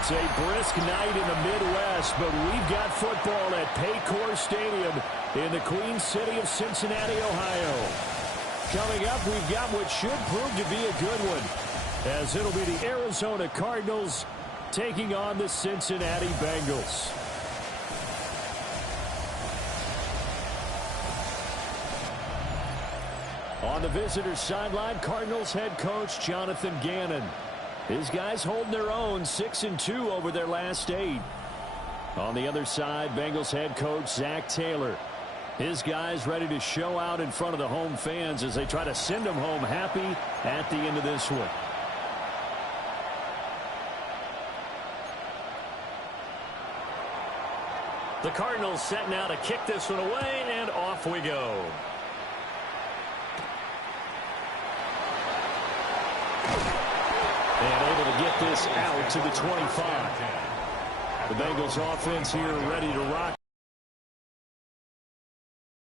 It's a brisk night in the Midwest, but we've got football at Paycor Stadium in the Queen City of Cincinnati, Ohio. Coming up, we've got what should prove to be a good one, as it'll be the Arizona Cardinals taking on the Cincinnati Bengals. On the visitor's sideline, Cardinals head coach Jonathan Gannon. His guys holding their own, 6-2 over their last 8. On the other side, Bengals head coach Zach Taylor. His guys ready to show out in front of the home fans as they try to send them home happy at the end of this one. The Cardinals set now to kick this one away, and off we go. And able to get this out to the 25. The Bengals offense here ready to rock.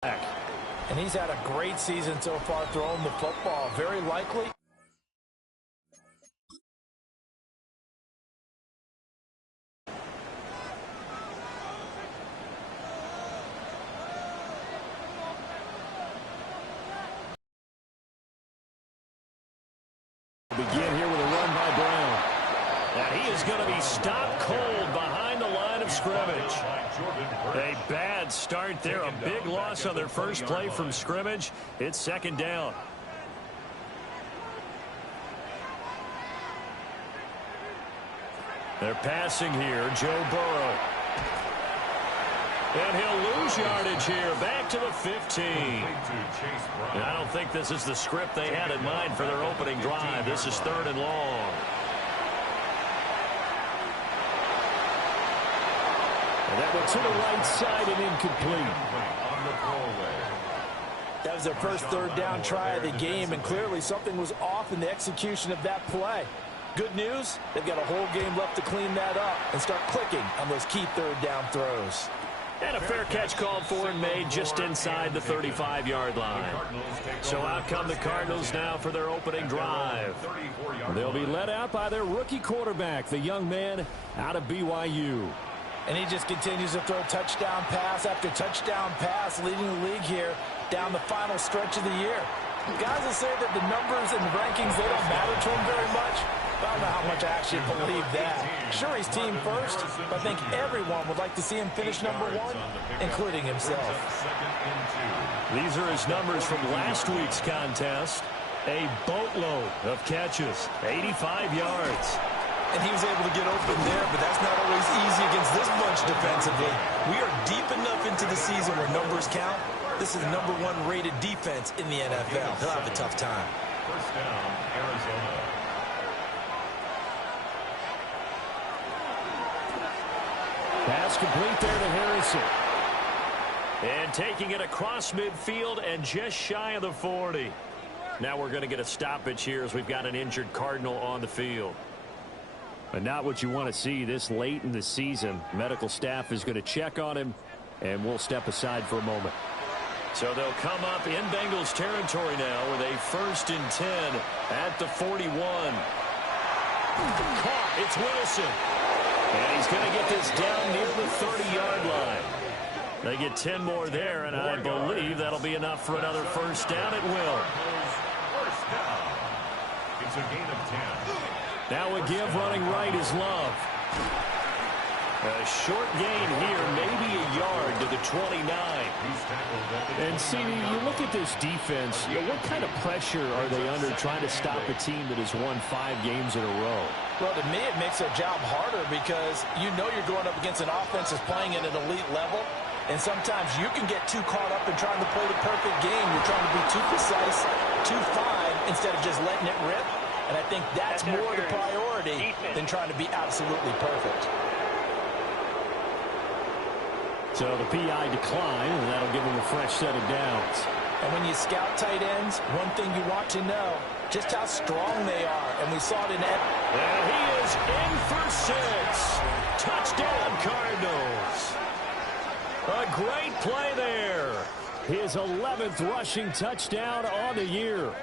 And he's had a great season so far throwing the football. Very likely. Begin here with a run by Brown. And he is going to be stopped cold behind the line of scrimmage. A bad start there. A big loss on their first play from scrimmage. It's second down. They're passing here. Joe Burrow. And he'll lose yardage here. Back to the 15. And I don't think this is the script they had in mind for their opening drive. This is 3rd and long. And that went to the right side and incomplete. That was their first 3rd down try of the game, and clearly something was off in the execution of that play. Good news, they've got a whole game left to clean that up and start clicking on those key 3rd down throws. And a fair catch called for and made just inside the 35-yard line. So out come the Cardinals now for their opening drive. They'll be led out by their rookie quarterback, the young man out of BYU. And he just continues to throw touchdown pass after touchdown pass, leading the league here down the final stretch of the year. Guys will say that the numbers and the rankings, they don't matter to him very much. I don't know how much I actually believe that. Sure, he's team first, but I think everyone would like to see him finish #1, including himself. These are his numbers from last week's contest. A boatload of catches, 85 yards. And he was able to get open there, but that's not always easy against this bunch defensively. We are deep enough into the season where numbers count. This is the #1 rated defense in the NFL. They'll have a tough time. First down, Arizona. Pass complete there to Harrison. And taking it across midfield and just shy of the 40. Now we're going to get a stoppage here as we've got an injured Cardinal on the field. But not what you want to see this late in the season. Medical staff is going to check on him, and we'll step aside for a moment. So they'll come up in Bengals territory now with a 1st and 10 at the 41. Caught. It's Wilson. And he's going to get this down near the 30-yard line. They get 10 more there, and I believe that'll be enough for another 1st down. It will. First down. It's a gain of 10. Now a give running right is Love. A short gain here, maybe a yard to the 29. And see, you look at this defense, what kind of pressure are they under trying to stop a team that has won 5 games in a row? Well, to me, it makes their job harder because you know you're going up against an offense that's playing at an elite level. And sometimes you can get too caught up in trying to play the perfect game. You're trying to be too precise, too fine, instead of just letting it rip. And I think that's more the priority than trying to be absolutely perfect. So the PI decline, and that'll give them a fresh set of downs. And when you scout tight ends, one thing you want to know, just how strong they are. And we saw it in that. And he is in for 6. Touchdown, Cardinals. A great play there. His 11th rushing touchdown on the year.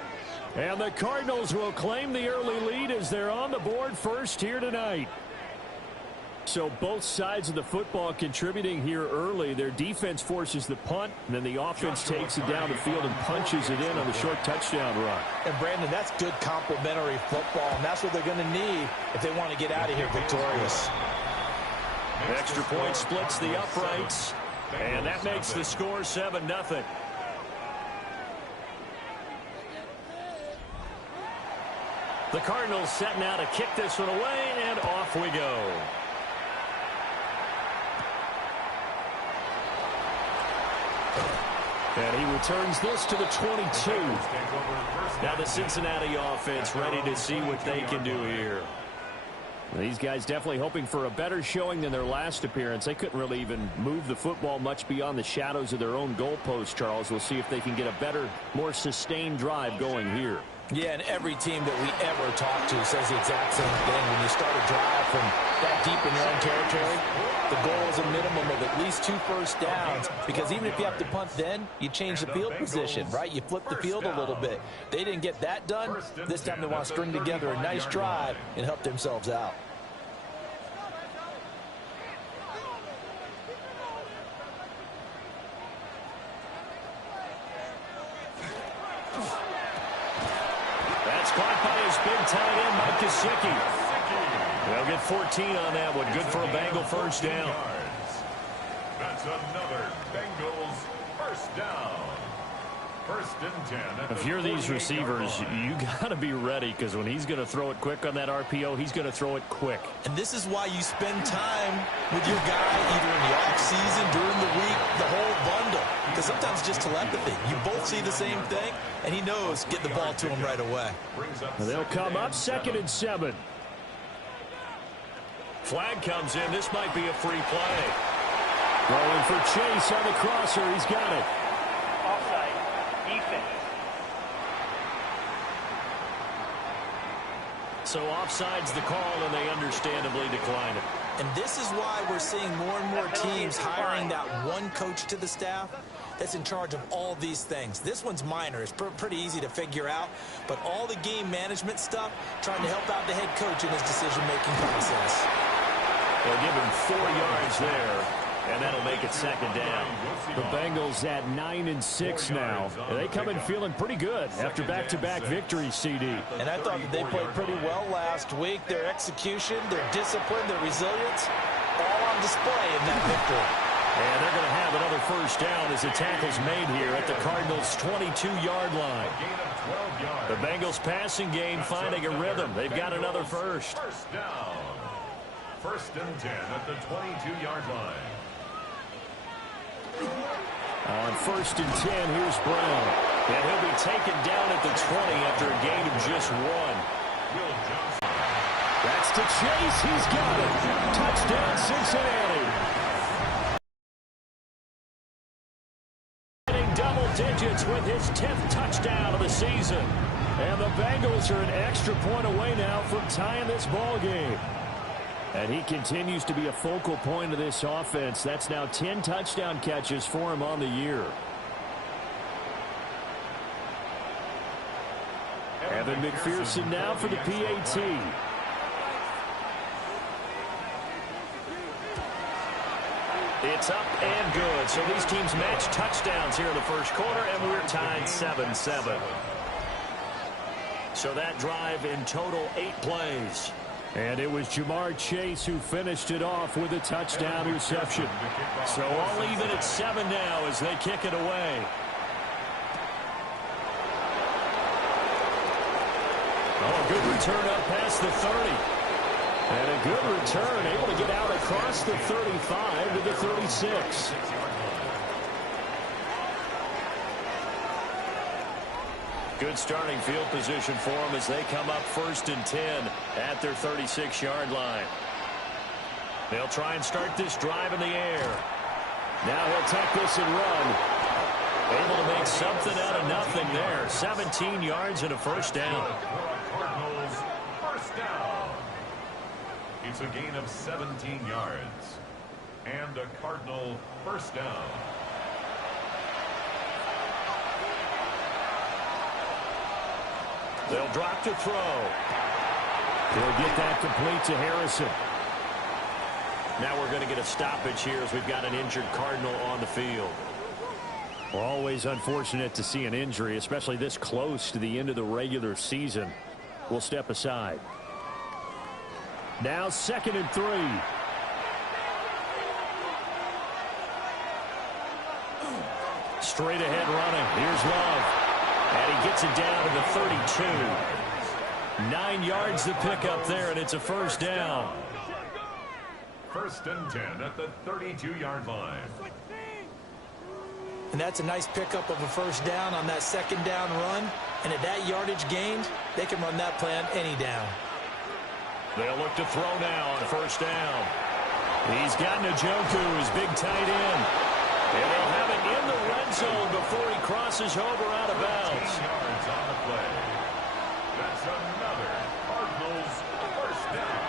And the Cardinals will claim the early lead as they're on the board first here tonight. So both sides of the football contributing here early. Their defense forces the punt, and then the offense takes it down the field and punches it in on the short touchdown run. And, Brandon, that's good complementary football, and that's what they're going to need if they want to get out of here victorious. Extra point splits the uprights, and that makes the score 7-0. The Cardinals setting out to kick this one away, and off we go. And he returns this to the 22. Now the Cincinnati offense ready to see what they can do here. These guys definitely hoping for a better showing than their last appearance. They couldn't really even move the football much beyond the shadows of their own goalpost, Charles. We'll see if they can get a better, more sustained drive going here. Yeah, and every team that we ever talk to says the exact same thing. When you start a drive from that deep in your own territory, the goal is a minimum of at least 2 first downs, because even if you have to punt then, you change the field position, right? You flip the field a little bit. They didn't get that done. This time they want to string together a nice drive and help themselves out. Caught by his big tight end, Mike Gesicki. They'll get 14 on that one. Good for a Bengal first down. That's another Bengals first down. First and 10. If you're these receivers, you got to be ready, because when he's going to throw it quick on that RPO, he's going to throw it quick. And this is why you spend time with your guy either in the offseason, during the week, the whole bundle. Because sometimes it's just telepathy. You both see the same thing, and he knows get the ball to him right away. They'll come up 2nd and 7. Flag comes in. This might be a free play. Rolling for Chase on the crosser. He's got it. Offside. Defense. So offside's the call, and they understandably decline it. And this is why we're seeing more and more teams hiring that one coach to the staff that's in charge of all these things. This one's minor. It's pretty easy to figure out. But all the game management stuff, trying to help out the head coach in his decision-making process. They'll give him 4 yards there, and that'll make it 2nd down. The Bengals at 9 and 6 now. They come in feeling pretty good after back-to-back victories, CD. And I thought that they played pretty well last week. Their execution, their discipline, their resilience, all on display in that victory. And they're going to have another first down as the tackle's made here at the Cardinals' 22-yard line. The Bengals passing game finding a rhythm. They've got another first. First down. First and 10 at the 22-yard line. On 1st and 10, here's Brown. And he'll be taken down at the 20 after a gain of just 1. That's to Chase. He's got it. Touchdown, Cincinnati. Double digits with his 10th touchdown of the season. And the Bengals are an extra point away now from tying this ball game. And he continues to be a focal point of this offense. That's now 10 touchdown catches for him on the year. Evan McPherson now for the PAT. It's up and good. So these teams match touchdowns here in the first quarter, and we're tied 7-7. So that drive in total 8 plays. And it was Jamar Chase who finished it off with a touchdown reception. So all even at 7 now as they kick it away. Oh, good return up past the 30. And a good return, able to get out across the 35 to the 36. Good starting field position for them as they come up 1st and 10 at their 36-yard line. They'll try and start this drive in the air. Now he'll take this and run. Able to make something out of nothing there. 17 yards and a first down. Cardinals first down. It's a gain of 17 yards. And a Cardinal first down. They'll drop to throw. He'll get that complete to Harrison. Now we're going to get a stoppage here as we've got an injured Cardinal on the field. Well, always unfortunate to see an injury, especially this close to the end of the regular season. We'll step aside. Now 2nd and 3. Straight ahead running. Here's Love. And he gets it down to the 32. 9 yards to pick up there, and it's a first down. 1st and 10 at the 32-yard line. And that's a nice pickup of a first down on that 2nd down run. And at that yardage gained, they can run that play on any down. They'll look to throw now on 1st down. He's got Njoku, his big tight end. And they'll have it in the red zone before he crosses over out of bounds. 10 yards on the play. That's another Cardinals first down.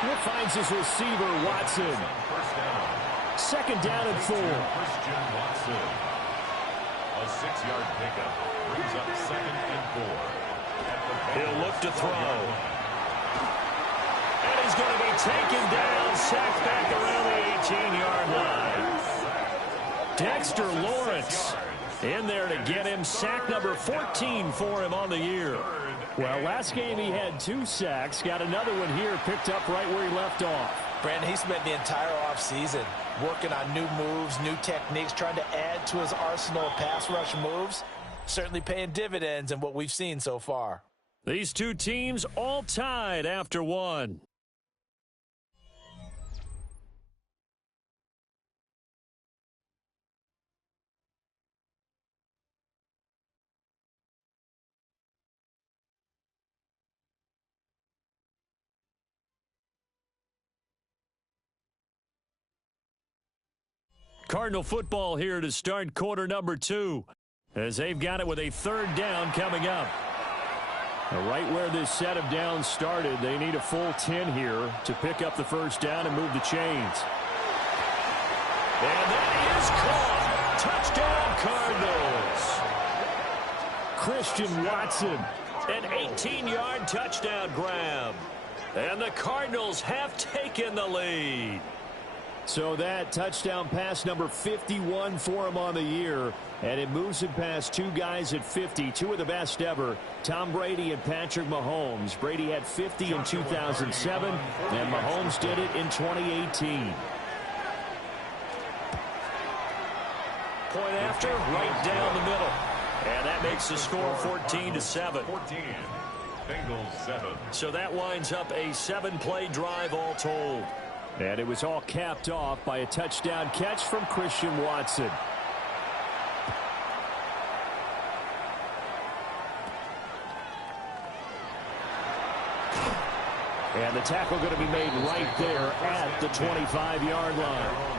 He finds his receiver, Watson. First down. 2nd down and 4. Christian Watson. A 6-yard pickup brings up 2nd and 4. He'll look to throw. And he's going to be taken down, sacked back around the 18-yard line. Dexter Lawrence in there to get him sack number 14 for him on the year. Well, last game he had 2 sacks. Got another one here, picked up right where he left off. Brandon, he spent the entire offseason working on new moves, new techniques, trying to add to his arsenal of pass rush moves. Certainly paying dividends in what we've seen so far. These two teams all tied after one. Cardinal football here to start quarter number 2 as they've got it with a 3rd down coming up. Now, right where this set of downs started, they need a full 10 here to pick up the first down and move the chains. And that is caught. Touchdown, Cardinals. Christian Watson, an 18-yard touchdown grab. And the Cardinals have taken the lead. So that touchdown pass number 51 for him on the year. And it moves him past 2 guys at 50, 2 of the best ever, Tom Brady and Patrick Mahomes. Brady had 50 in 2007, and Mahomes did it in 2018. Point after, right down the middle. And that makes the score 14-7. 14. Bengals 7. So that winds up a 7-play drive all told. And it was all capped off by a touchdown catch from Christian Watson. And the tackle going to be made right there at the 25-yard line.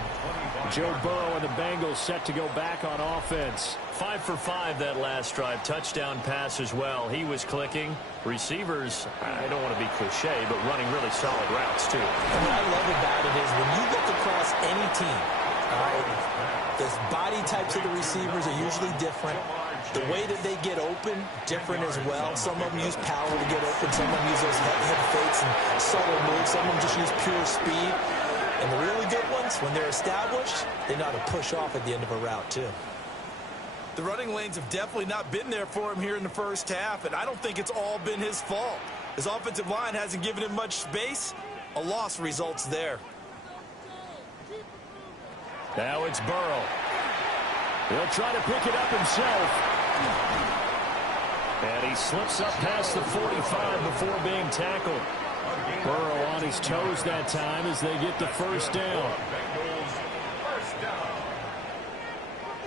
Joe Burrow and the Bengals set to go back on offense. 5 for 5 that last drive. Touchdown pass as well. He was clicking. Receivers, I don't want to be cliche, but running really solid routes too. And what I love about it is when you look across any team, the body types of the receivers are usually different. The way that they get open, different as well. Some of them use power to get open. Some of them use those head fakes and subtle moves. Some of them just use pure speed. And the really good ones, when they're established, they know how to push off at the end of a route, too. The running lanes have definitely not been there for him here in the first half, and I don't think it's all been his fault. His offensive line hasn't given him much space. A loss results there. Now it's Burrow. He'll try to pick it up himself. And he slips up past the 45 before being tackled. Burrow on his toes that time as they get the first down. First down.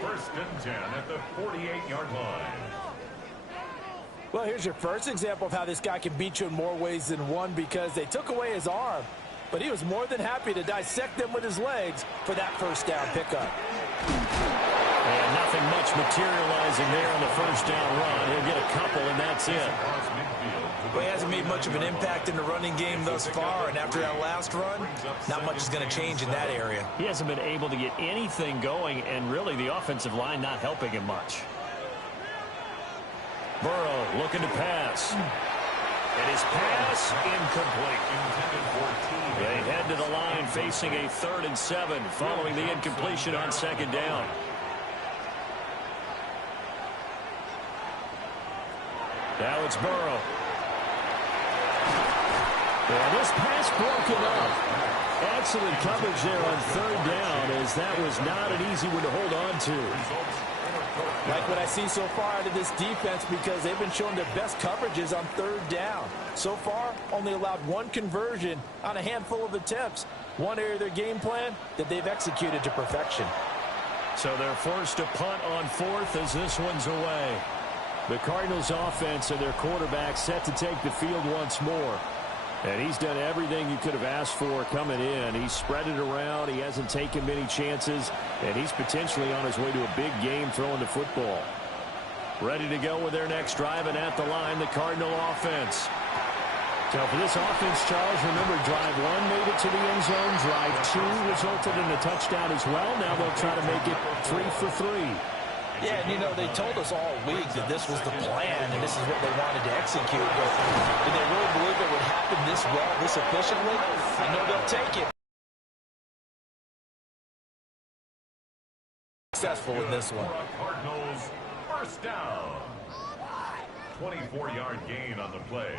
1st and 10 at the 48-yard line. Well, here's your first example of how this guy can beat you in more ways than one, because they took away his arm, but he was more than happy to dissect them with his legs for that first down pickup. And nothing much materializing there on the first down run. He'll get a couple, and that's it. Well, he hasn't made much of an impact in the running game thus far, and after that last run, not much is going to change in that area. He hasn't been able to get anything going, and really the offensive line not helping him much. Burrow looking to pass. And his pass incomplete. They head to the line facing a 3rd and 7 following the incompletion on 2nd down. Now it's Burrow. And this pass broken up. Excellent coverage there on 3rd down, as that was not an easy one to hold on to. Like what I see so far out of this defense, because they've been showing their best coverages on 3rd down. So far, only allowed 1 conversion on a handful of attempts. One area of their game plan that they've executed to perfection. So they're forced to punt on 4th as this one's away. The Cardinals offense and their quarterback set to take the field once more. And he's done everything you could have asked for coming in. He's spread it around. He hasn't taken many chances. And he's potentially on his way to a big game throwing the football. Ready to go with their next drive, and at the line, the Cardinal offense. So for this offense, Charles, remember, drive 1 made it to the end zone. Drive 2 resulted in a touchdown as well. Now they'll try to make it 3 for 3. Yeah, and you know, they told us all week that this was the plan and this is what they wanted to execute. But did they really believe it would happen this well, this efficiently? I know they'll take it. Successful in this one. Cardinals first down. 24-yard gain on the play.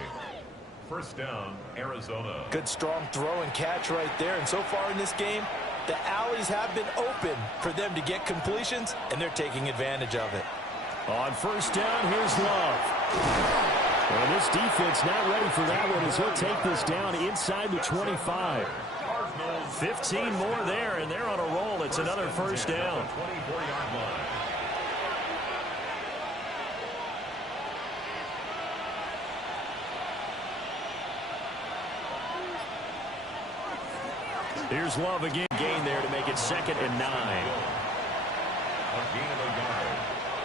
First down, Arizona. Good strong throw and catch right there. And so far in this game, the alleys have been open for them to get completions, and they're taking advantage of it. On first down, here's Love. And this defense not ready for that one as he'll take this down inside the 25. 15 more there, and they're on a roll. It's another first down. 24-yard line. Here's Love again. Gain there to make it 2nd and 9. A gain of a yard.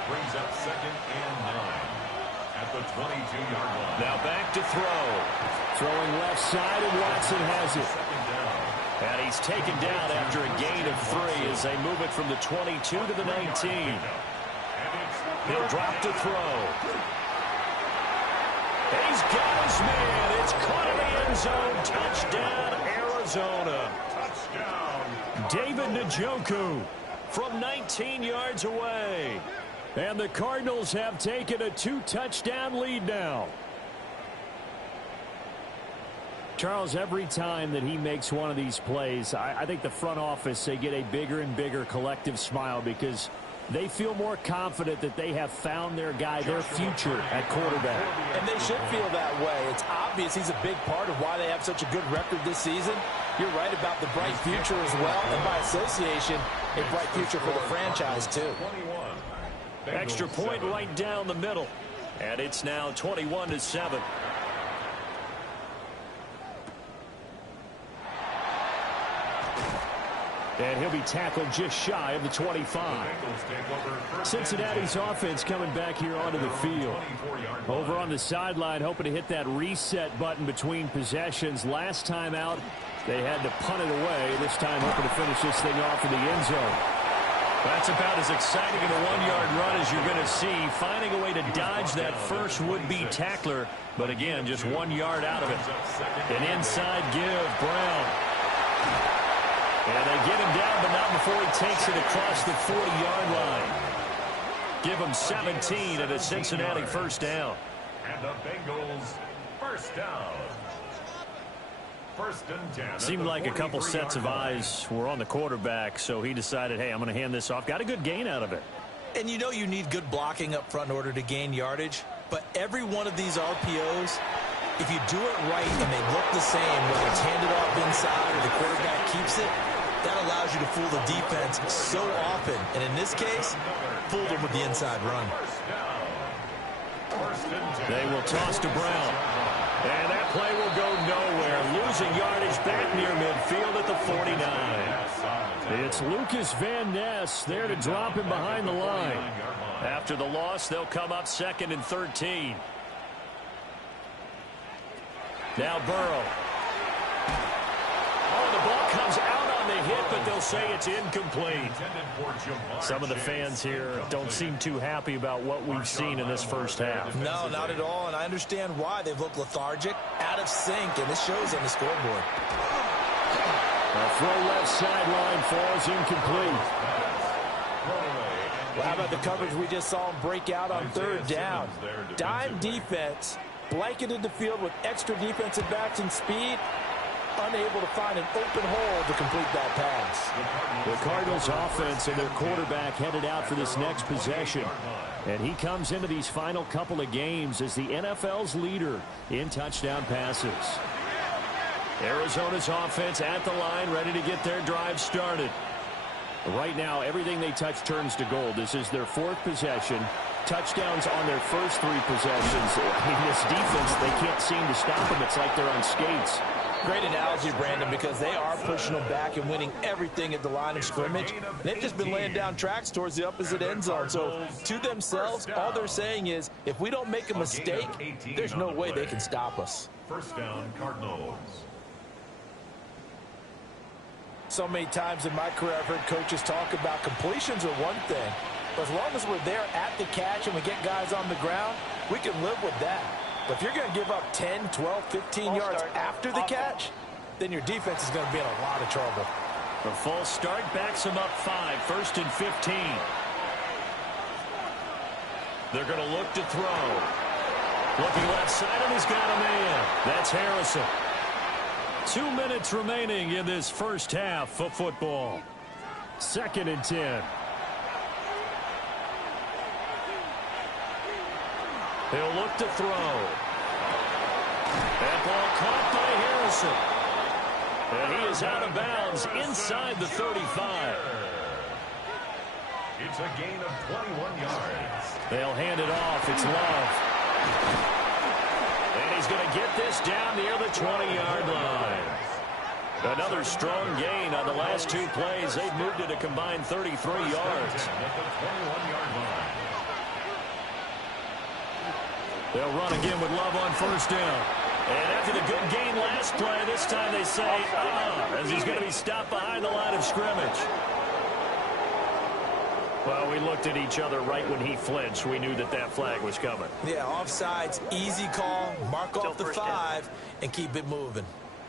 Brings up 2nd and 9. At the 22-yard line. Now back to throw. Throwing left side, and Watson has it. And he's taken down after a gain of 3 as they move it from the 22 to the 19. He'll drop to throw. He's got his man. It's caught in the end zone. Touchdown, Arizona. David Njoku from 19 yards away. And the Cardinals have taken a 2-touchdown lead now. Charles, every time that he makes one of these plays, I think the front office, they get a bigger and bigger collective smile because they feel more confident that they have found their guy, their future at quarterback. And they should feel that way. It's obvious he's a big part of why they have such a good record this season. You're right about the bright future as well, and by association, a bright future for the franchise too. Extra point right down the middle, and it's now 21-7. And he'll be tackled just shy of the 25. Cincinnati's offense coming back here onto the field. Over on the sideline, hoping to hit that reset button between possessions. Last time out, they had to punt it away. This time hoping to finish this thing off in the end zone. That's about as exciting in a 1-yard run as you're going to see. Finding a way to dodge that first would-be tackler. But again, just 1 yard out of it. An inside give, Brown. And they get him down, but not before he takes it across the 40-yard line. Give him 17 and a Cincinnati first down. And the Bengals first down. First and 10. Seemed like a couple sets of eyes were on the quarterback, so he decided, hey, I'm going to hand this off. Got a good gain out of it. And you know you need good blocking up front in order to gain yardage, but every one of these RPOs, if you do it right and they look the same, whether it's handed off inside or the quarterback keeps it, that allows you to fool the defense so often. And in this case, fooled them with the inside run. They will toss to Brown. And that play will go nowhere. Losing yardage back near midfield at the 49. It's Lucas Van Ness there to drop him behind the line. After the loss, they'll come up 2nd and 13. Now Burrow. Oh, the ball comes out on the hit, but they'll say it's incomplete. Some of the fans here don't seem too happy about what we've seen in this first half. No, not at all, and I understand why. They've looked lethargic, out of sync, and it shows on the scoreboard. A throw left sideline falls incomplete. Well, how about the coverage we just saw him break out on third down? Dime defense, blanketed the field with extra defensive backs and speed, unable to find an open hole to complete that pass. The Cardinals offense and their quarterback headed out for this next possession. And he comes into these final couple of games as the NFL's leader in touchdown passes. Arizona's offense at the line, ready to get their drive started. Right now, everything they touch turns to gold. This is their fourth possession. Touchdowns on their first three possessions. I mean, this defense, they can't seem to stop them. It's like they're on skates. Great analogy, Brandon, because they are pushing them back and winning everything at the line of scrimmage. They've just been laying down tracks towards the opposite end zone. So to themselves, all they're saying is, if we don't make a mistake, there's no way they can stop us. First down, Cardinals. So many times in my career, I've heard coaches talk about completions are one thing. But as long as we're there at the catch and we get guys on the ground, we can live with that. But if you're going to give up 10, 12, 15 yards after the catch, then your defense is going to be in a lot of trouble. The false start backs them up 5, 1st and 15. They're going to look to throw. Looking left side, and he's got a man. That's Harrison. 2 minutes remaining in this first half of football. 2nd and 10. He'll look to throw. That ball caught by Harrison. And he is out of bounds inside the 35. It's a gain of 21 yards. They'll hand it off. It's Love. And he's going to get this down near the 20-yard line. Another strong gain on the last 2 plays. They've moved it a combined 33 yards. They'll run again with Love on first down. And after the good gain last play, this time they say, as he's going to be stopped behind the line of scrimmage. Well, we looked at each other right when he flinched. We knew that that flag was coming. Yeah, offsides, easy call, mark off the 5, and keep it moving.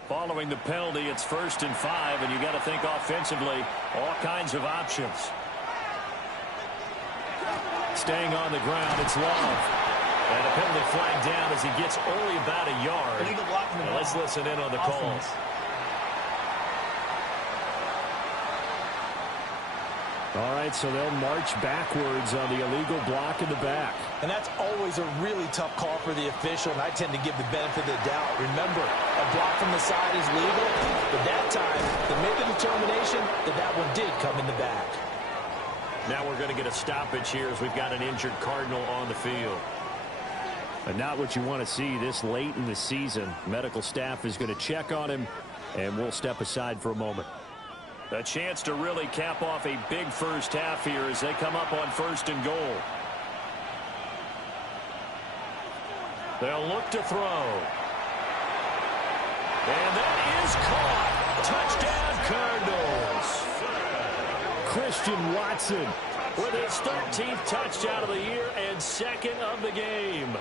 Following the penalty, it's 1st and 5, and you got to think offensively, all kinds of options. Staying on the ground, it's Love. And a penalty flag down as he gets only about a yard. Now let's listen in on the calls. All right, so they'll march backwards on the illegal block in the back. And that's always a really tough call for the official, and I tend to give the benefit of the doubt. Remember, a block from the side is legal, but that time they made the determination that that one did come in the back. Now we're going to get a stoppage here as we've got an injured Cardinal on the field. And not what you want to see this late in the season. Medical staff is going to check on him, and we'll step aside for a moment. A chance to really cap off a big first half here as they come up on 1st and goal. They'll look to throw. And that is caught. Touchdown, Cardinals. Christian Watson with his 13th touchdown of the year and 2nd of the game.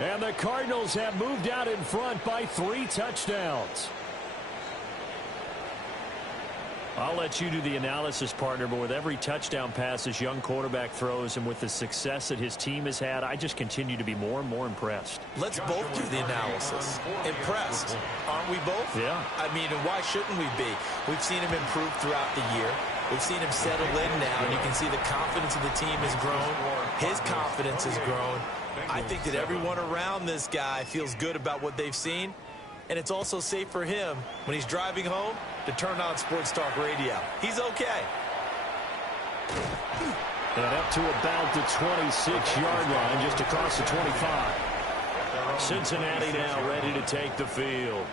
And the Cardinals have moved out in front by 3 touchdowns. I'll let you do the analysis, partner, but with every touchdown pass this young quarterback throws and with the success that his team has had, I just continue to be more and more impressed. Let's both do the analysis. Impressed, aren't we both? Yeah. I mean, and why shouldn't we be? We've seen him improve throughout the year. We've seen him settle in now, and you can see the confidence of the team has grown. His confidence has grown. I think that everyone around this guy feels good about what they've seen, and it's also safe for him when he's driving home to turn on Sports Talk Radio. He's okay. And up to about the 26-yard line, just across the 25. Cincinnati now ready to take the field.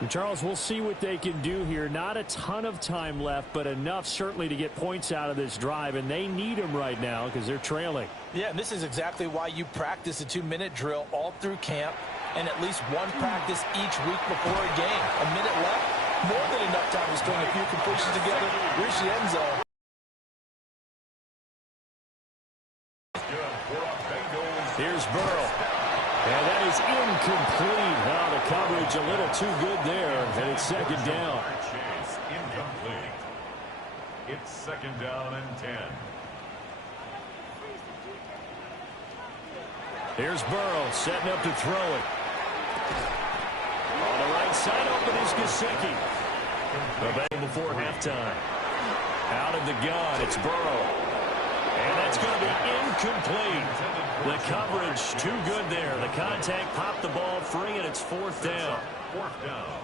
And Charles, we'll see what they can do here. Not a ton of time left, but enough certainly to get points out of this drive, and they need them right now because they're trailing. Yeah, and this is exactly why you practice a 2-minute drill all through camp and at least one practice each week before a game. A minute left, More than enough time to string a few completions together, reach the end zone. Here's Burrow. And that is incomplete. Oh, the coverage a little too good there, and it's second down. Incomplete. It's second down and 10. Here's Burrow setting up to throw it. On the right side, open is Gesicki. The bang before halftime. Out of the gun, it's Burrow. And that's going to be incomplete. The coverage too good there. The contact popped the ball free, and it's fourth down.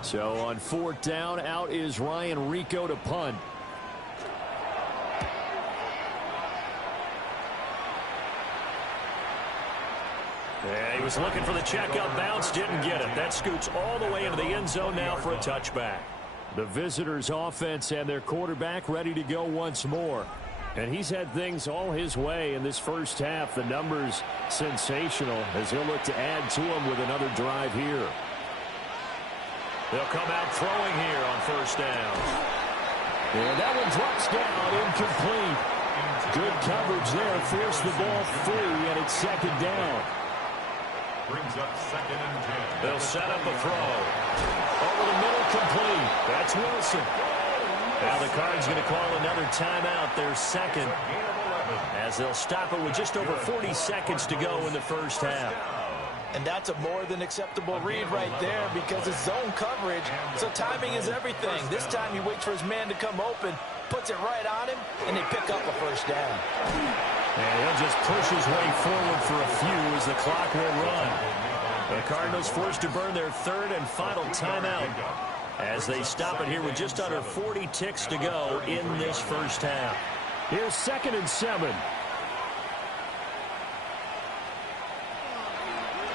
So on fourth down, out is Ryan Rico to punt. Yeah, he was looking for the checkout bounce, didn't get it. That scoots all the way into the end zone now for a touchback. The visitors' offense and their quarterback ready to go once more. And he's had things all his way in this first half. The numbers sensational as he'll look to add to them with another drive here. They'll come out throwing here on first down. And that one drops down, incomplete. Good coverage there, forced the ball free, and it's second down. Brings up second and 10. They'll set up a throw. Over the middle, complete. That's Wilson. Now the Cards going to call another timeout, their second, as they'll stop it with just over 40 seconds to go in the first half. And that's a more than acceptable read right there because it's zone coverage, so timing is everything. This time he waits for his man to come open, puts it right on him, and they pick up a first down. And he'll just push his way forward for a few as the clock will run. The Cardinals forced to burn their third and final timeout as they stop it here with just under 40 ticks to go in this first half. Here's second and 7.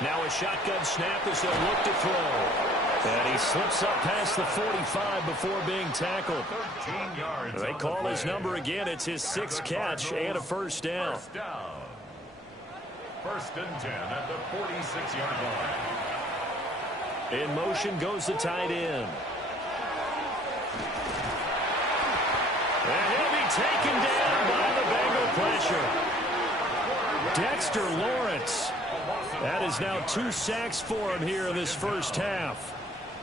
Now a shotgun snap as they'll look to throw. And he slips up past the 45 before being tackled. 13 yards. They call his number again. It's his 6th catch and a first down. First down. First and 10 at the 46-yard line. In motion goes the tight end. And he'll be taken down by the Bengal pressure. Dexter Lawrence. That is now 2 sacks for him here in this first half.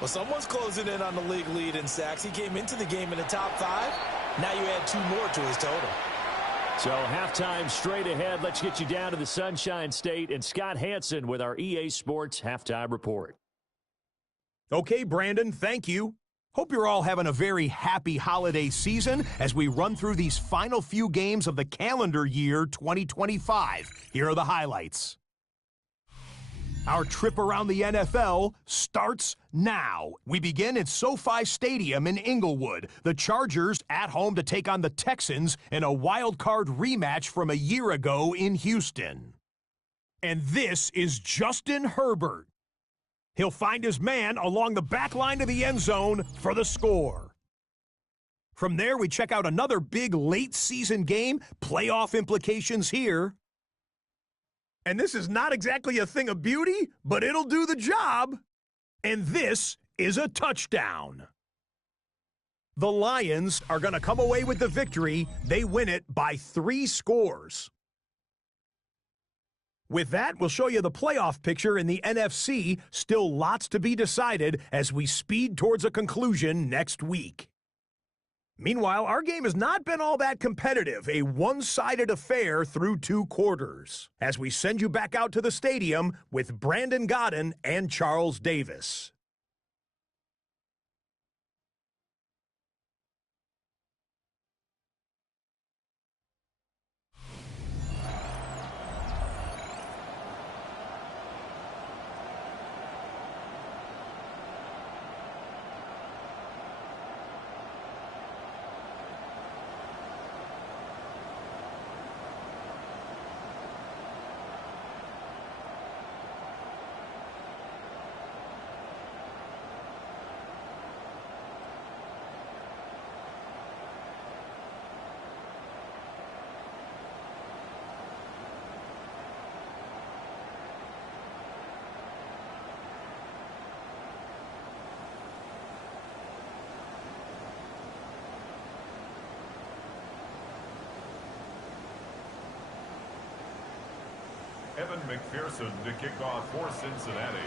Well, someone's closing in on the league lead in sacks. He came into the game in the top 5. Now you add 2 more to his total. So halftime straight ahead. Let's get you down to the Sunshine State and Scott Hansen with our EA Sports Halftime Report. Okay, Brandon, thank you. Hope you're all having a very happy holiday season as we run through these final few games of the calendar year 2025. Here are the highlights. Our trip around the NFL starts now. We begin at SoFi Stadium in Inglewood. The Chargers at home to take on the Texans in a wild card rematch from a year ago in Houston. And this is Justin Herbert. He'll find his man along the back line of the end zone for the score. From there, we check out another big late-season game, playoff implications here. And this is not exactly a thing of beauty, but it'll do the job. And this is a touchdown. The Lions are going to come away with the victory. They win it by 3 scores. With that, we'll show you the playoff picture in the NFC. Still lots to be decided as we speed towards a conclusion next week. Meanwhile, our game has not been all that competitive, a one-sided affair through 2 quarters, as we send you back out to the stadium with Brandon Godden and Charles Davis. Evan McPherson to kick off for Cincinnati.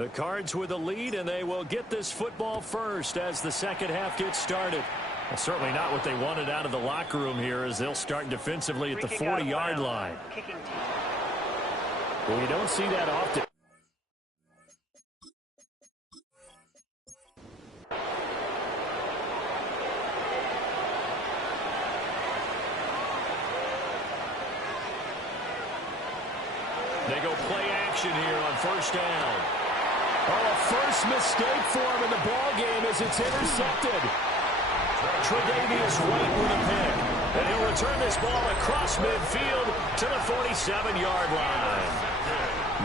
The Cards with a lead, and they will get this football first as the second half gets started. Well, certainly not what they wanted out of the locker room here as they'll start defensively at the 40-yard line. Well, you don't see that often. They go play action here on first down. Oh, a first mistake for him in the ball game as it's intercepted. Tre'Davious White with a pick. And he'll return this ball across midfield to the 47-yard line.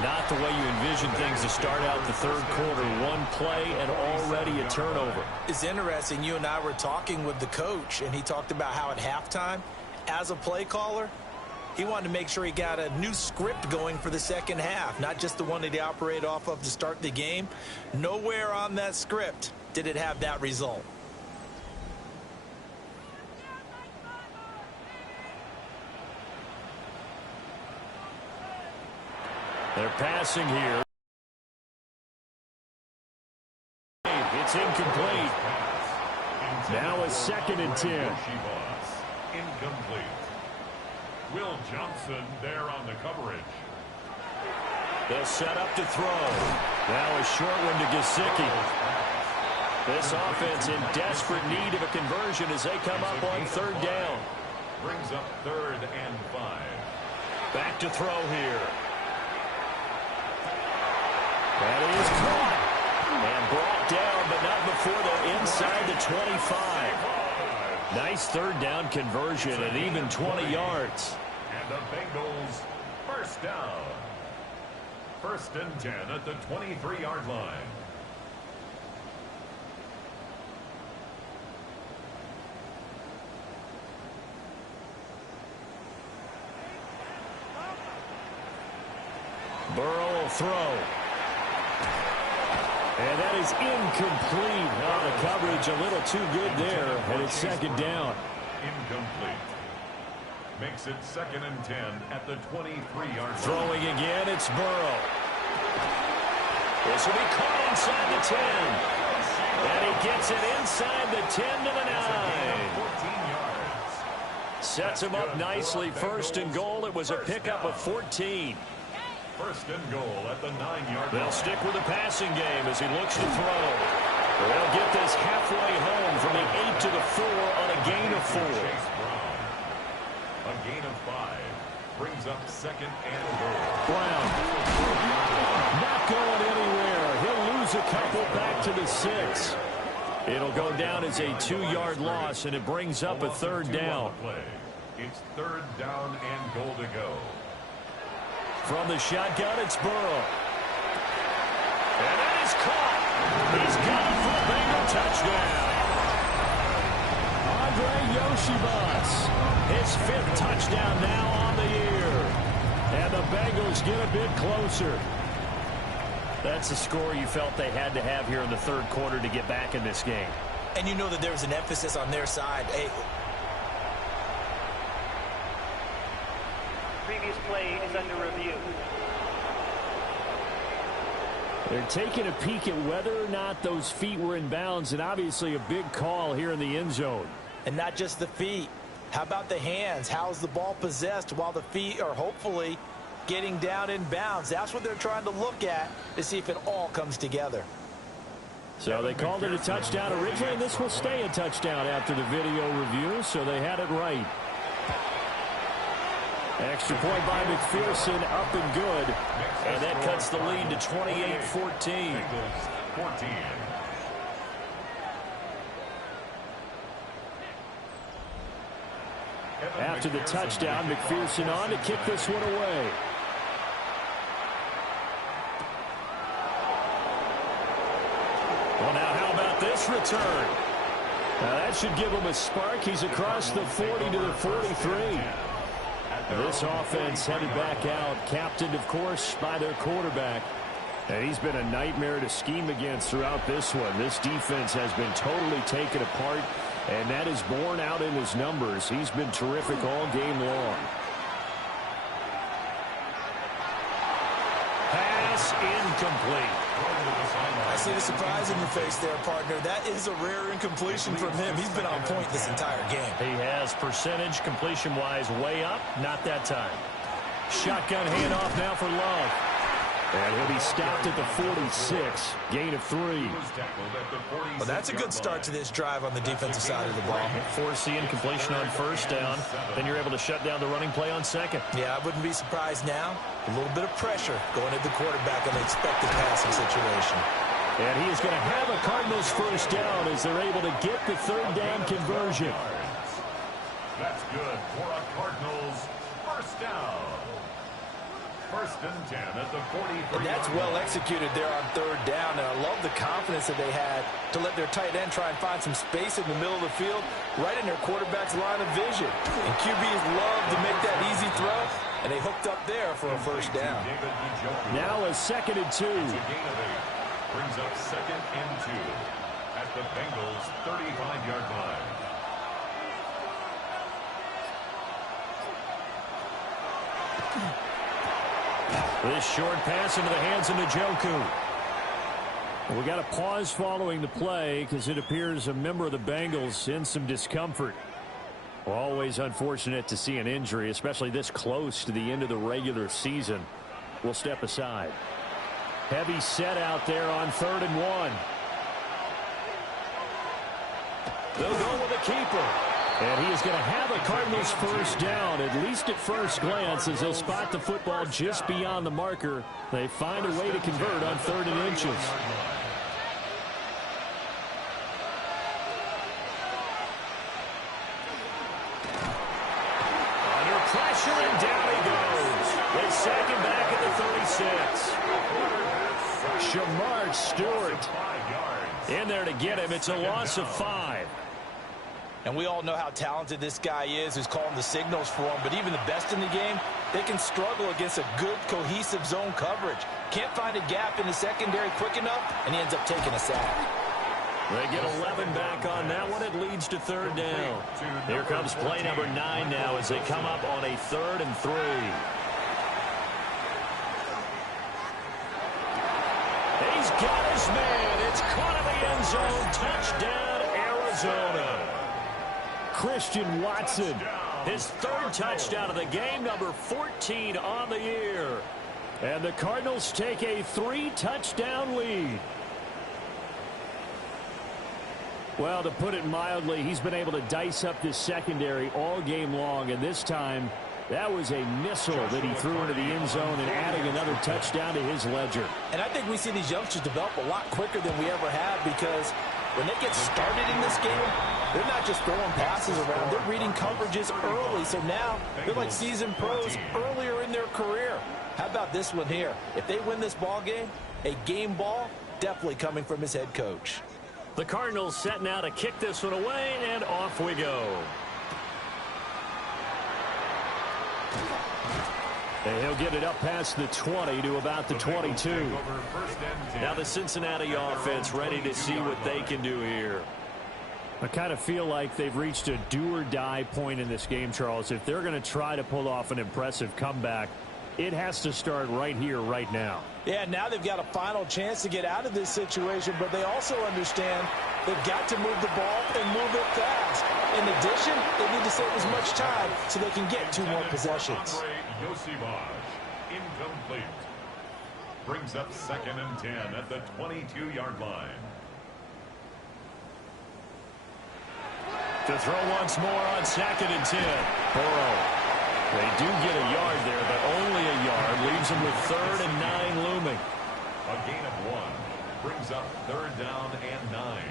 Not the way you envision things to start out the third quarter. One play and already a turnover. It's interesting. You and I were talking with the coach, and he talked about how at halftime, as a play caller, he wanted to make sure he got a new script going for the second half, not just the one that he operated off of to start the game. Nowhere on that script did it have that result. They're passing here. It's incomplete. Now a 2nd and 10. Incomplete. Will Johnson there on the coverage. They'll set up to throw. Now a short one to Gesicki. This offense in desperate need of a conversion as they come up on third down. Brings up 3rd and 5. Back to throw here. That is caught. And brought down, but not before they're inside the 25. Nice third down conversion and even 20 yards. And the Bengals first down. 1st and 10 at the 23-yard line. Burrow will throw. And that is incomplete. Oh, the coverage a little too good there, and it's 2nd down. Incomplete. Makes it 2nd and 10 at the 23-yard line. Throwing again, it's Burrow. This will be caught inside the 10. And he gets it inside the 10 to the 9. Sets him up nicely. 1st and goal. It was a pickup of 14. 1st and goal at the 9-yard line. They'll stick with the passing game as he looks to throw. They'll get this halfway home from the 8 to the 4 on a gain of 4. A gain of 5 brings up 2nd and goal. Brown not going anywhere. He'll lose a couple back to the 6. It'll go down as a 2-yard loss, and it brings up a 3rd down. It's 3rd down and goal to go. From the shotgun, it's Burrow. And that is caught. He's got it for a Bengal touchdown. Andre Yoshibas, his 5th touchdown now on the year. And the Bengals get a bit closer. That's the score you felt they had to have here in the third quarter to get back in this game. And you know that there's an emphasis on their side. Hey, Previous play is under review. They're taking a peek at whether or not those feet were in bounds, and obviously a big call here in the end zone. and not just the feet. How about the hands? How's the ball possessed while the feet are hopefully getting down in bounds? That's what they're trying to look at to see if it all comes together. So they called it a touchdown originally, and this will stay a touchdown after the video review, so they had it right. Extra point by McPherson, up and good. And that cuts the lead to 28-14. After the touchdown, McPherson on to kick this one away. Well, now how about this return? Now that should give him a spark. He's across the 40 to the 43. This offense headed back out, captained, of course, by their quarterback. And he's been a nightmare to scheme against throughout this one. This defense has been totally taken apart, and that is borne out in his numbers. He's been terrific all game long. Pass incomplete. I see the surprise in your face there, partner. That is a rare incompletion from him. He's been on point this entire game. He has percentage completion-wise way up. Not that time. Shotgun handoff now for Love. And he'll be stopped at the 46. Gain of 3. Well, that's a good start to this drive on the defensive side of the ball. Force the incompletion on first down. Then you're able to shut down the running play on second. Yeah, I wouldn't be surprised now. A little bit of pressure going at the quarterback on the expected passing situation. And he is going to have a Cardinals first down as they're able to get the third down conversion. That's good for a Cardinals first down. First and 10 at the 43. And that's well executed there on third down. And I love the confidence that they had to let their tight end try and find some space in the middle of the field, right in their quarterback's line of vision. And QBs love to make that easy throw, and they hooked up there for a first down. Now a 2nd and 2. Brings up 2nd and 2 at the Bengals' 35-yard line. This short pass into the hands of Njoku. We got a pause following the play because it appears a member of the Bengals in some discomfort. Always unfortunate to see an injury, especially this close to the end of the regular season. We'll step aside. Heavy set out there on 3rd and 1. They'll go with a keeper. And he is going to have a Cardinals first down, at least at first glance, as they'll spot the football just beyond the marker. They find a way to convert on 3rd and inches. Under pressure, and down he goes. They sack him back at the 36. Shamar Stewart in there to get him. It's a loss of 5. And we all know how talented this guy is who's calling the signals for him. But even the best in the game, they can struggle against a good, cohesive zone coverage. Can't find a gap in the secondary quick enough, and he ends up taking a sack. They get 11 back on that one. It leads to 3rd down. Here comes play number 9 now as they come up on a 3rd and 3. He's got his man. It's caught in the end zone. Touchdown, Arizona. Christian Watson, his 3rd touchdown of the game, number 14 on the year. And the Cardinals take a 3-touchdown lead. Well, to put it mildly, he's been able to dice up this secondary all game long, and this time that was a missile that he threw into the end zone and adding another touchdown to his ledger. And I think we see these youngsters develop a lot quicker than we ever have, because when they get started in this game, they're not just throwing passes around. They're reading coverages early. So now they're like seasoned pros earlier in their career. How about this one here? If they win this ball game, a game ball definitely coming from his head coach. The Cardinals set now to kick this one away, and off we go. And he'll get it up past the 20 to about the 22. Now the Cincinnati offense ready to see what they can do here. I kind of feel like they've reached a do-or-die point in this game, Charles. If they're going to try to pull off an impressive comeback, it has to start right here, right now. Yeah, now they've got a final chance to get out of this situation, but they also understand they've got to move the ball and move it fast. In addition, they need to save as much time so they can get 2 more possessions. Incomplete. Brings up 2nd and 10 at the 22-yard line. To throw once more on 2nd and 10. Burrow. They do get a yard there, but only a yard. Leaves them with 3rd and 9 looming. A gain of 1. Brings up 3rd down and 9.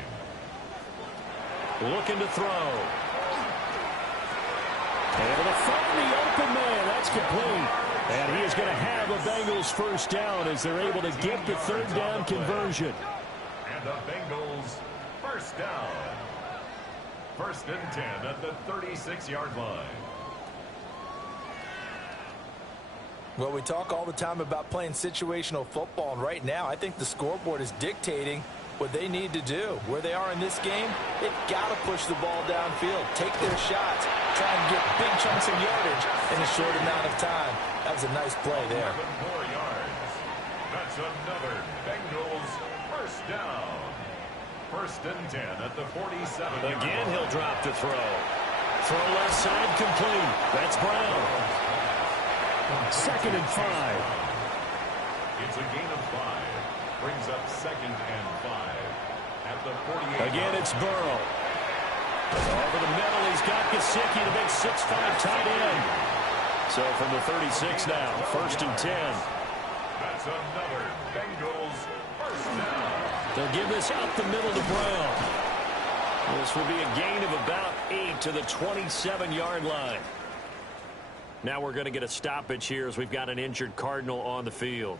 Looking to throw. Able to find the open man. That's complete. And he is going to have a Bengals first down as they're able to get the 3rd down conversion. And the Bengals first down. 1st and 10 at the 36-yard line. Well, we talk all the time about playing situational football, and right now I think the scoreboard is dictating what they need to do. Where they are in this game, they've got to push the ball downfield, take their shots, try and get big chunks of yardage in a short amount of time. That was a nice play there. 4 yards. That's That's another Bengals first down. 1st and 10 at the 47. Again, he'll drop to throw. Throw left side complete. That's Brown. 2nd and 5. It's a gain of 5. Brings up 2nd and 5 at the 48. Again, it's Burrow. Over the middle, he's got Gesicki, the big 6'5" tight end. So from the 36 now, 1st and 10. That's another Bengals first down. They'll give this up the middle to Brown. This will be a gain of about 8 to the 27-yard line. Now we're going to get a stoppage here as we've got an injured Cardinal on the field.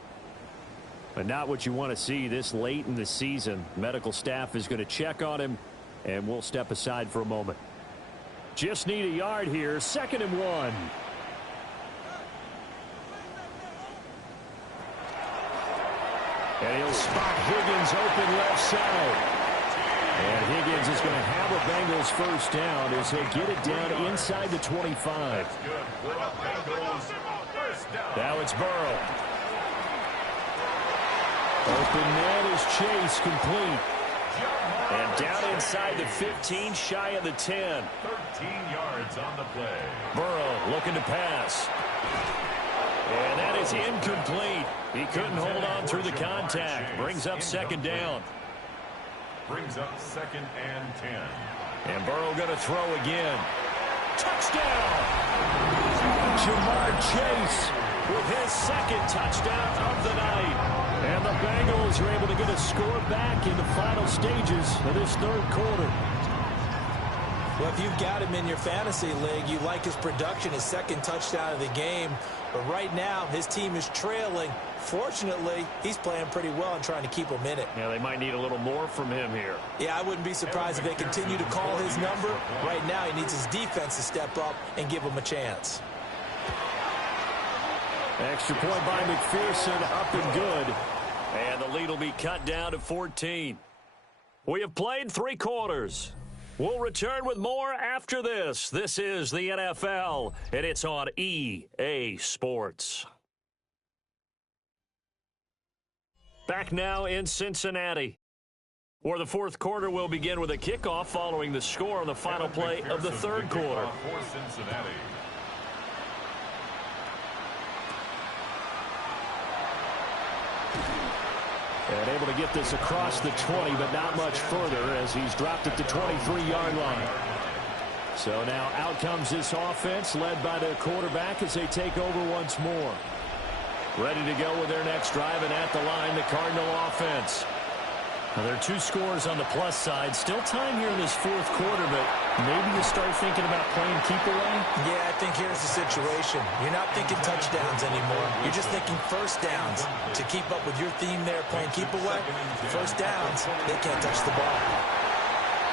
But not what you want to see this late in the season. Medical staff is going to check on him, and we'll step aside for a moment. Just need a yard here, 2nd and 1. And he'll spot Higgins open left side. And Higgins is going to have a Bengals first down as he'll get it down inside the 25. Now it's Burrow. Open man is Chase, complete. And down inside the 15, shy of the 10. 13 yards on the play. Burrow looking to pass. And that is incomplete. He couldn't hold on through the contact. Brings up 2nd down. Brings up 2nd and 10. And Burrow going to throw again. Touchdown! Jamar Chase with his 2nd touchdown of the night. And the Bengals are able to get a score back in the final stages of this 3rd quarter. Well, if you've got him in your fantasy league, you like his production, his 2nd touchdown of the game. But right now, his team is trailing. Fortunately, he's playing pretty well and trying to keep him in it. Yeah, they might need a little more from him here. Yeah, I wouldn't be surprised if they continue to call his number. Right now, he needs his defense to step up and give him a chance. Extra point by McPherson, up and good. And the lead will be cut down to 14. We have played 3 quarters. We'll return with more after this. This is the NFL, and it's on EA Sports. Back now in Cincinnati, where the 4th quarter will begin with a kickoff following the score on the final play of the 3rd quarter. For Cincinnati. And able to get this across the 20, but not much further as he's dropped at the 23-yard line. So now out comes this offense led by their quarterback as they take over once more. Ready to go with their next drive, and at the line, the Cardinal offense. Now, there are 2 scores on the plus side. Still time here in this 4th quarter, but maybe you start thinking about playing keep away? Yeah, I think here's the situation. You're not thinking touchdowns anymore. You're just thinking first downs. To keep up with your theme there, playing keep away, first downs, they can't touch the ball.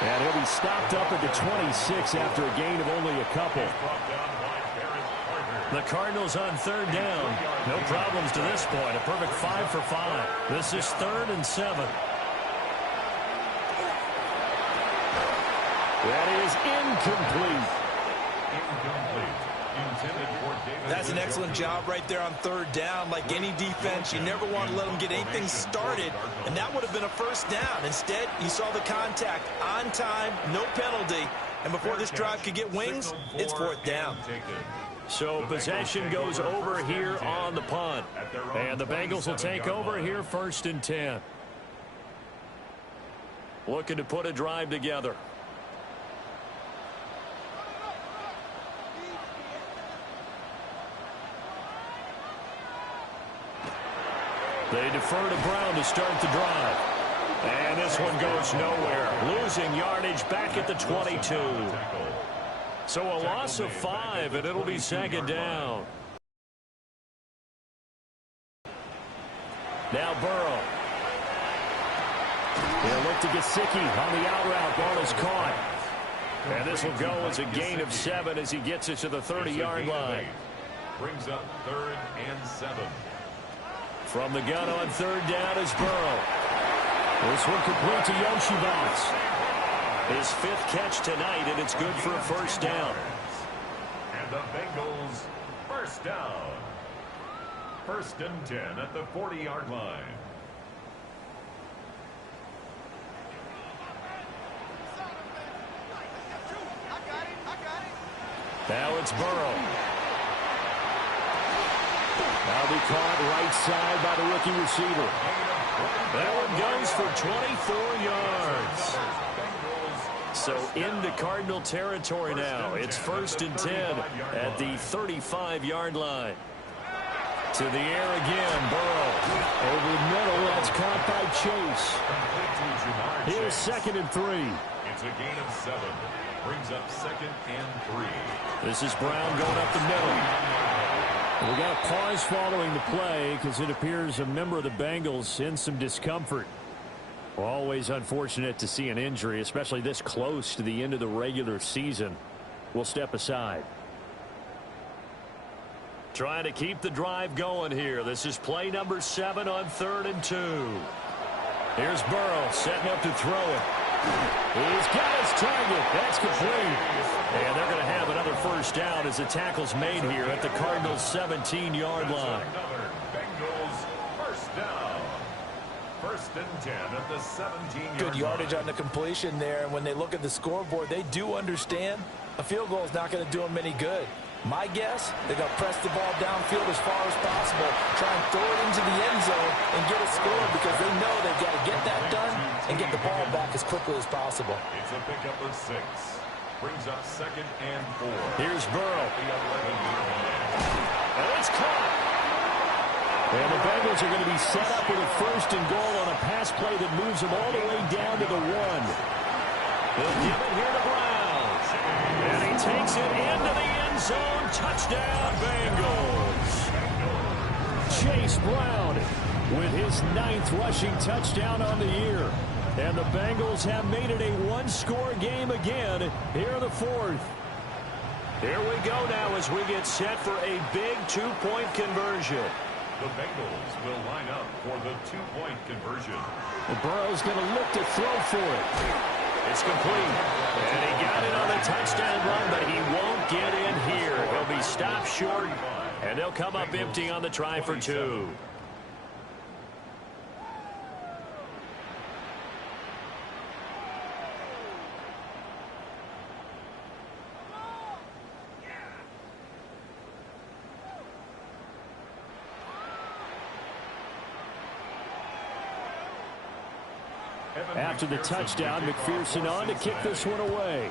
And he'll be stopped up at the 26 after a gain of only a couple. The Cardinals on 3rd down. No problems to this point. A perfect 5 for 5. This is 3rd and 7. That is incomplete. That's an excellent job right there on 3rd down. Like any defense, you never want to let them get anything started, and that would have been a first down. Instead, you saw the contact on time, no penalty, and before this drive could get wings, it's 4th down. So possession goes over here on the punt, and the Bengals will take over here 1st and 10. Looking to put a drive together. They defer to Brown to start the drive. And this one goes nowhere. Losing yardage back at the 22. So a loss of 5, and it'll be 2nd down. Now Burrow. He'll look to Gesicki on the out route. Ball is caught. And this will go as a gain of 7 as he gets it to the 30-yard line. Brings up 3rd and 7. From the gun on 3rd down is Burrow. This one complete to Yoshibas. His 5th catch tonight, and it's good for a first down. And the Bengals first down. First and 10 at the 40-yard line. Now it's Burrow. Now be caught right side by the rookie receiver. That one goes for 24 yards. So into Cardinal territory now. It's first and 10 at the 35-yard line. To the air again, Burrow. Over the middle, that's caught by Chase. Here's second and 3. It's a gain of 7. Brings up second and 3. This is Brown going up the middle. We got a pause following the play because it appears a member of the Bengals in some discomfort. Always unfortunate to see an injury, especially this close to the end of the regular season. We'll step aside. Trying to keep the drive going here. This is play number 7 on 3rd and 2. Here's Burrow setting up to throw it. He's got his target. That's complete. And they're going to have another first down as the tackle's made here at the Cardinals' 17-yard line. Bengals first down. First and 10 at the 17-yard line. Good yardage on the completion there. And when they look at the scoreboard, they do understand a field goal is not going to do them any good. My guess, they're going to press the ball downfield as far as possible, try and throw it into the end zone and get a score because they know they've got to get that done and get the ball back as quickly as possible. It's a pickup of 6. Brings up second and 4. Here's Burrow. And it's caught. And the Bengals are going to be set up with a first and goal on a pass play that moves them all the way down to the 1. They'll give it here to Brown. And he takes it into the end zone. Touchdown, Bengals. Chase Brown with his 9th rushing touchdown on the year. And the Bengals have made it a one-score game again here in the 4th. Here we go now as we get set for a big 2-point conversion. The Bengals will line up for the 2-point conversion. Well, Burrow's going to look to throw for it. It's complete. And he got it on the touchdown run, but he won't get in here. He'll be stopped short, and they'll come up empty on the try for 2. After the touchdown, McPherson on to kick this one away.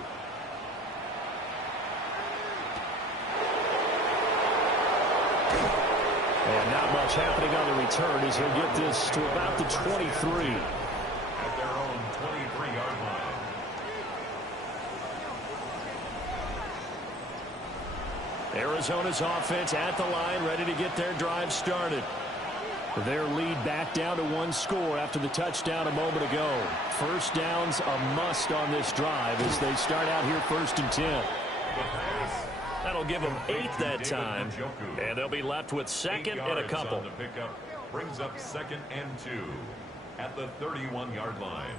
And not much happening on the return as he'll get this to about the 23. At their own 23-yard line. Arizona's offense at the line, ready to get their drive started. Their lead back down to 1 score after the touchdown a moment ago. First down's a must on this drive as they start out here first and 10. That'll give them 8 that time, and they'll be left with second and a couple. On the pickup brings up second and 2 at the 31-yard line.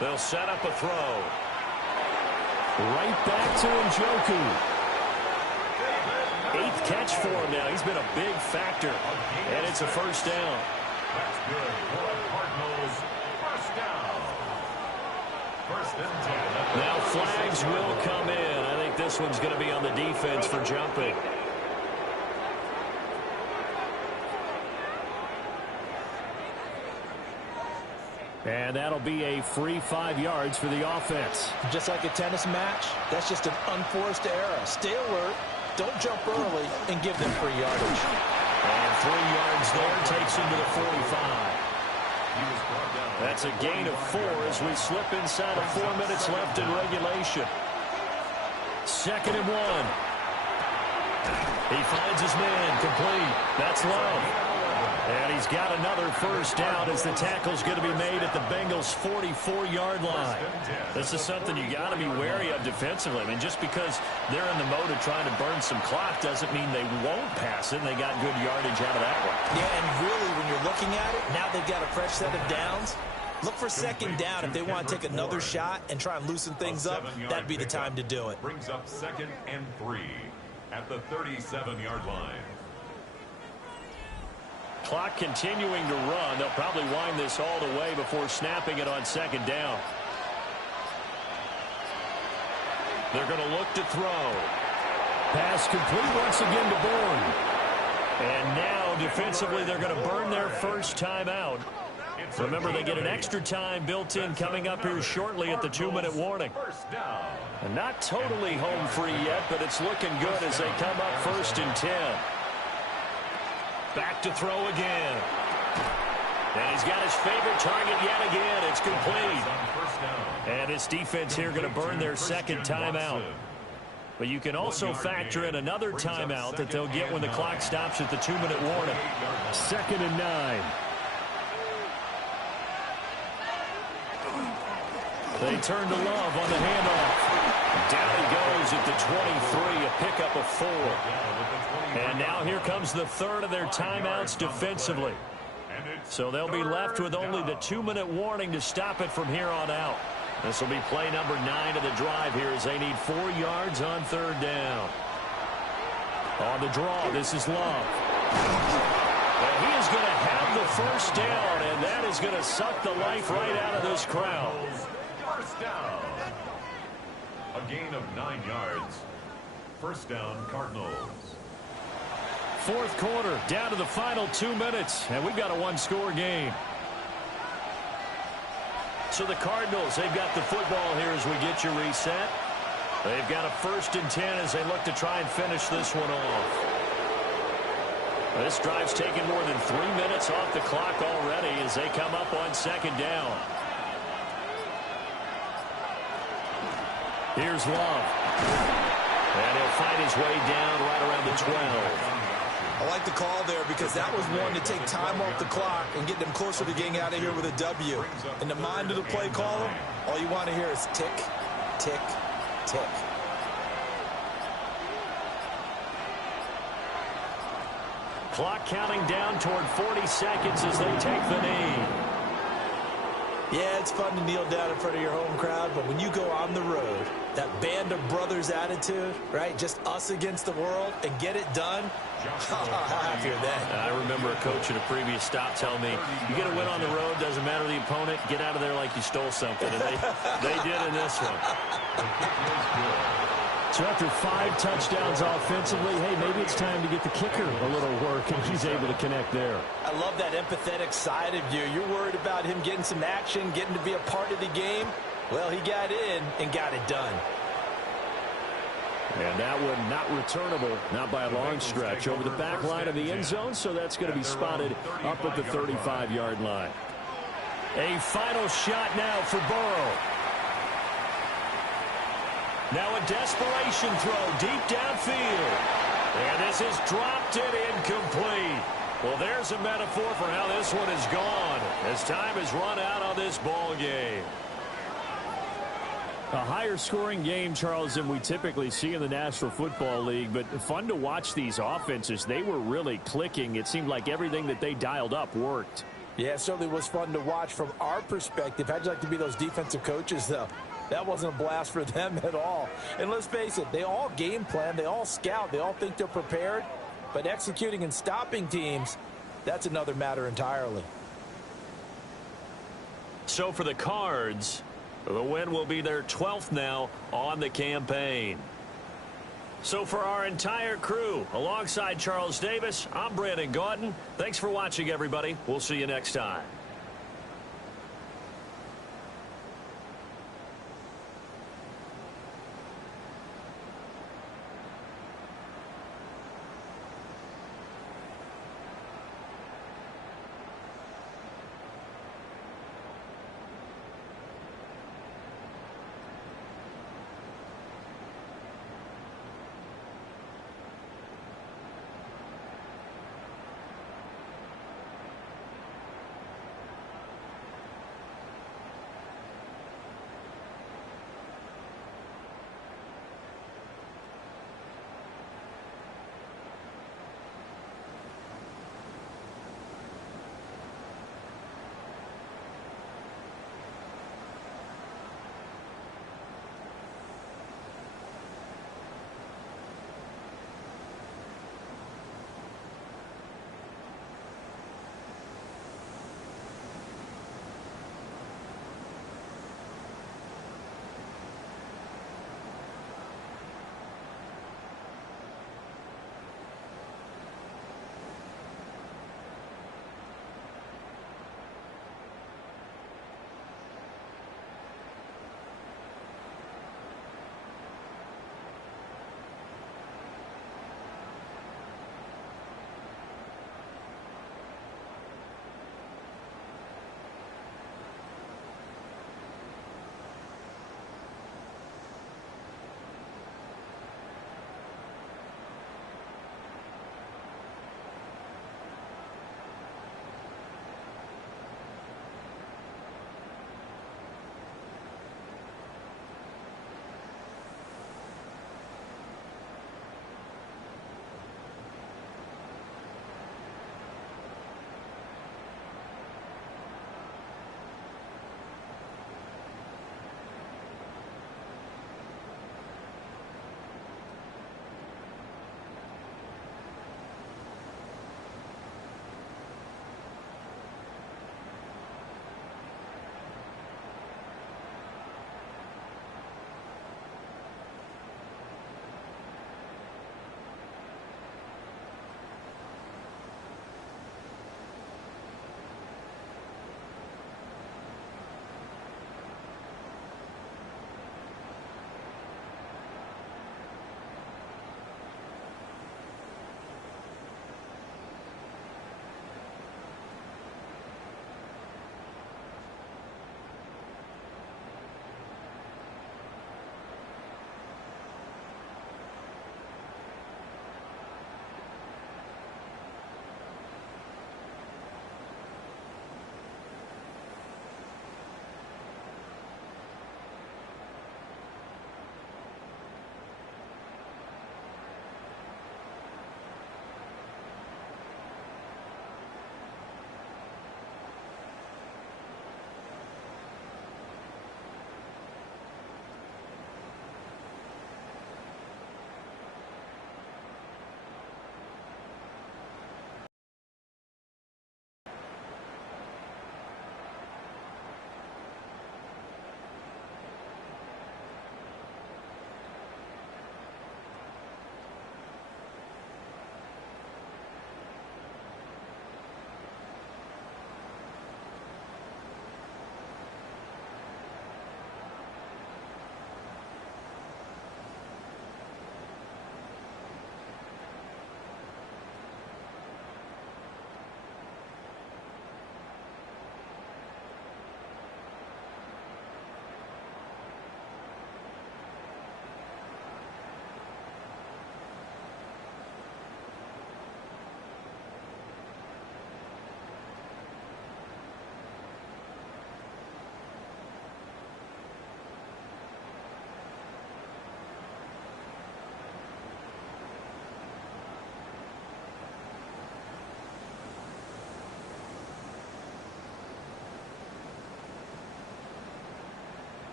They'll set up a throw. Right back to Njoku. 8th catch for him now. He's been a big factor. And it's a first down. That's good for the Cardinals. First down. First and 10. Now flags will come in. I think this one's going to be on the defense for jumping. And that'll be a free 5 yards for the offense. Just like a tennis match, that's just an unforced error. Stay alert, don't jump early, and give them free yardage. And 3 yards there takes him to the 45. That's a gain of 4 as we slip inside of 4 minutes left in regulation. Second and 1. He finds his man complete. That's Love. And he's got another first down as the tackle's going to be made at the Bengals' 44-yard line. This is something you got to be wary of defensively. I mean, just because they're in the mode of trying to burn some clock doesn't mean they won't pass it. And they got good yardage out of that one. Yeah, and really, when you're looking at it, now they've got a fresh set of downs. Look for second down. If they want to take another shot and try and loosen things up, that'd be the time to do it. Brings up 2nd and 3 at the 37-yard line. Clock continuing to run. They'll probably wind this all the way before snapping it on 2nd down. They're going to look to throw. Pass complete once again to Bourne. And now defensively they're going to burn their first time out. Remember, they get an extra time built in coming up here shortly at the 2-minute warning. And not totally home free yet, but it's looking good as they come up 1st and 10. Back to throw again. And he's got his favorite target yet again. It's complete. And his defense here going to burn their 2nd timeout. But you can also factor in another timeout that they'll get when the clock stops at the 2-minute warning. 2nd and 9. They turn to Love on the handoff. Down he goes at the 23, a pickup of 4. And now here comes the 3rd of their timeouts defensively. So they'll be left with only the 2-minute warning to stop it from here on out. This will be play number 9 of the drive here as they need 4 yards on 3rd down. On the draw, this is Love. And he is going to have the 1st down, and that is going to suck the life right out of this crowd. 1st down. A gain of 9 yards. 1st down, Cardinals. 4th quarter, down to the final 2 minutes, and we've got a 1-score game. So the Cardinals, they've got the football here as we get you reset. They've got a 1st and 10 as they look to try and finish this one off. This drive's taken more than 3 minutes off the clock already as they come up on 2nd down. Here's Love. And he'll fight his way down right around the 12. I like the call there because that was one to take time off the clock and get them closer to getting out of here with a W. In the mind of the play caller, all you want to hear is tick, tick, tick. Clock counting down toward 40 seconds as they take the knee. Yeah, it's fun to kneel down in front of your home crowd, but when you go on the road, that band of brothers attitude, right, just us against the world, and get it done, how happy are they? I remember a coach at a previous stop telling me, you get a win on the road, doesn't matter the opponent, get out of there like you stole something. And they did in this one. So after 5 touchdowns offensively, hey, maybe it's time to get the kicker a little work, and he's able to connect there. I love that empathetic side of you. You're worried about him getting some action, getting to be a part of the game. Well, he got in and got it done. And that one not returnable, not by a long stretch, over the back line of the end zone, so that's going to be spotted up at the 35-yard line. A final shot now for Burrow. Now a desperation throw deep downfield. And this is dropped it incomplete. Well, there's a metaphor for how this one is gone as time has run out on this ball game. A higher scoring game, Charles, than we typically see in the National Football League, but fun to watch these offenses. They were really clicking. It seemed like everything that they dialed up worked. Yeah, it certainly was fun to watch from our perspective. How'd you like to be those defensive coaches, though? That wasn't a blast for them at all. And let's face it, they all game plan, they all scout, they all think they're prepared. But executing and stopping teams, that's another matter entirely. So for the Cards, the win will be their 12th now on the campaign. So for our entire crew, alongside Charles Davis, I'm Brandon Gaudin. Thanks for watching, everybody. We'll see you next time.